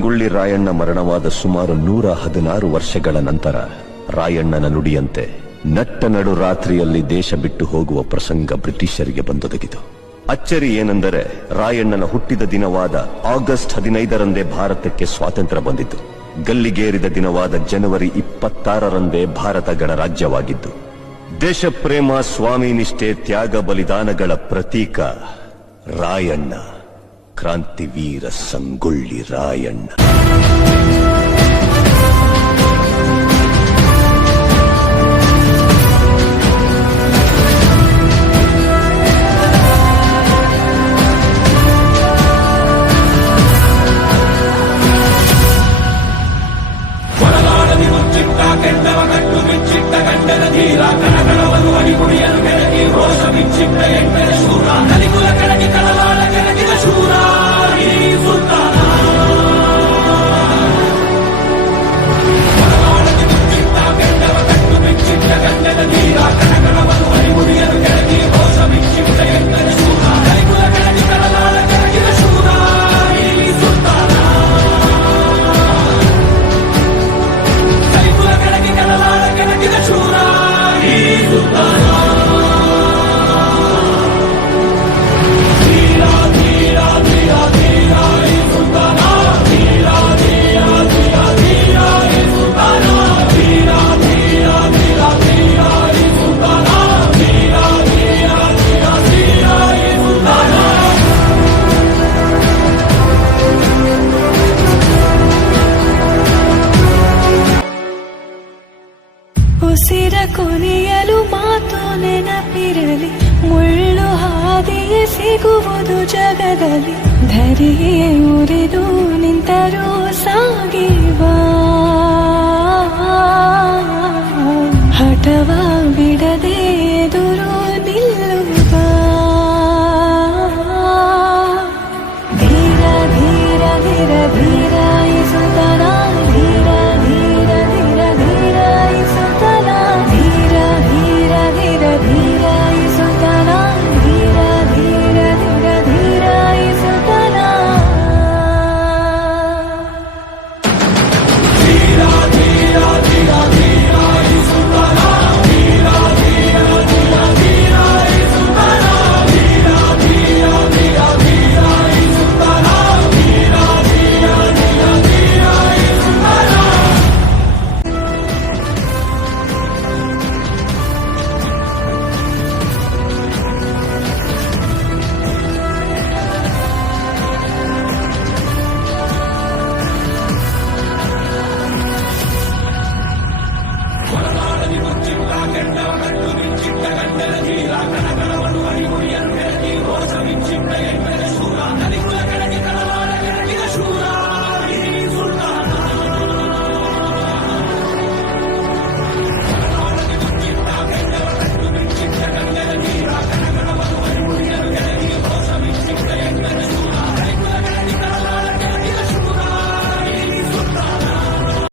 ಗುಳ್ಳಿ ರಾಯಣ್ಣ ಮರಣವಾದ ಸುಮಾರು ನೂರ ಹದಿನಾರು ವರ್ಷಗಳ ನಂತರ ರಾಯಣ್ಣನ ನುಡಿಯಂತೆ ನಟ್ಟ ನಡು ರಾತ್ರಿಯಲ್ಲಿ ದೇಶ ಬಿಟ್ಟು ಹೋಗುವ ಪ್ರಸಂಗ ಬ್ರಿಟಿಷರಿಗೆ ಬಂದೊದಗಿತು. ಅಚ್ಚರಿ ಏನೆಂದರೆ ರಾಯಣ್ಣನ ಹುಟ್ಟಿದ ದಿನವಾದ ಆಗಸ್ಟ್ ಹದಿನೈದರಂದೇ ಭಾರತಕ್ಕೆ ಸ್ವಾತಂತ್ರ್ಯ ಬಂದಿತು. ಗಲ್ಲಿಗೇರಿದ ದಿನವಾದ ಜನವರಿ ಇಪ್ಪತ್ತಾರರಂದೇ ಭಾರತ ಗಣರಾಜ್ಯವಾಗಿದ್ದು. ದೇಶ ಪ್ರೇಮ ಸ್ವಾಮಿ ನಿಷ್ಠೆ, ತ್ಯಾಗ, ಬಲಿದಾನಗಳ ಪ್ರತೀಕ ರಾಯಣ್ಣ. క్రాంతి వీర సంగుళ్ళి రాయಣ್ణ ధీరా కనగడవను అడిగుడి అనుగడకి రోషమిచ్చిట్ట ఎంకర శూరా నలిగుల కడ ಕೊನೆಯಲು ಮಾತು ನೆನಪಿರಲಿ. ಮುಳ್ಳು ಹಾದಿಯೇ ಸಿಗುವುದು ಜಗದಲ್ಲಿ. ಧರಿಯೇ ಉರಿದು ನಿಂತರೂ ಸಾಗಿವ. ಹಠವ ಬಿಡದೆ ಎದುರು ನಿಲ್ಲುವ. ಧೀರ ಧೀರ ಧೀರ ಧೀರ.